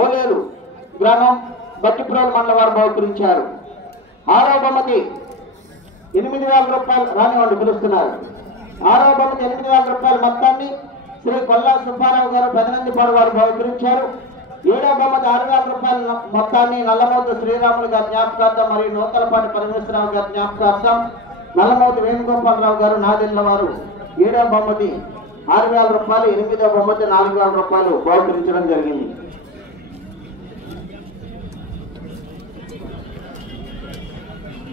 ఓలేరు గ్రామం బట్టిప్రోలు మండల వారు బహుకరించారు. 6వ బహుమతి 8,000 రూపాయలు రానివాళ్ళు పిలుస్తున్నారు. 6వ బహుమతి 8,000 రూపాయల మొత్తాన్ని శ్రీ కొల్లా సుబ్బారావు గారు పెదనందిపాడు వారు బహుకరించారు. 7వ బహుమతి 6,000 రూపాయల మొత్తాన్ని నల్లమోతు శ్రీరాములు గారి జ్ఞాపకార్థం మరియు నూతలపాటి పరమేశ్వరరావు గారి జ్ఞాపకార్థం నల్లమోతు వేణుగోపాలరావు గారు నాదిల్ల వారు 7వ బహుమతి 6,000 రూపాయలు, 8వ బహుమతి 4,000 రూపాయలు బహుకరించడం జరిగింది.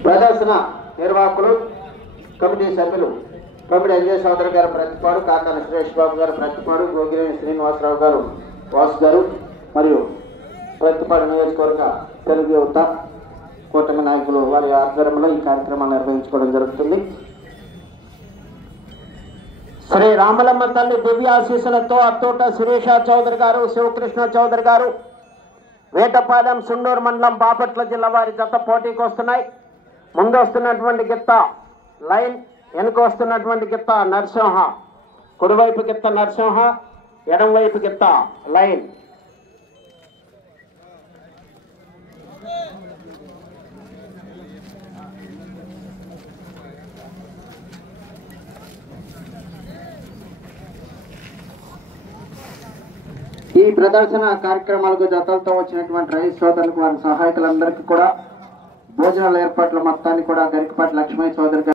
ప్రదర్శన నిర్వాహకులు కమిటీ సభ్యులు కమిటీ అజయ్ చౌదరి గారు ప్రతిపాడు, కాకాని సురేష్ బాబు గారు ప్రతిపాడు, గోగిరేని శ్రీనివాసరావు గారు వాసు గారు మరియు ప్రతిపాడు నియోజకవర్గ తెలుగు యువత కూటమి నాయకులు వారి ఆధ్వర్యంలో ఈ కార్యక్రమాన్ని నిర్వహించుకోవడం జరుగుతుంది. శ్రీ రామలమ్మ తల్లి దివ్య ఆశీస్సులతో అత్తోట సురేష చౌదరి గారు, శివకృష్ణ చౌదరి గారు వేటపాలెం సుండూరు మండలం బాపట్ల జిల్లా వారి జత పోటీకి వస్తున్నాయి. ముందు వస్తున్నటువంటి గిత్త లైన్, వెనుక వస్తున్నటువంటి గిత్త నరసింహ. కుడివైపు గిత్త నరసింహ, ఎడంవైపు గిత్త లైన్. ఈ ప్రదర్శన కార్యక్రమాలకు జతలతో వచ్చినటువంటి రైతు సోదరులకు వారి సహాయకులందరికీ కూడా భోజనాల ఏర్పాట్ల మొత్తాన్ని కూడా గరికపాటి లక్ష్మయ్య చౌదరి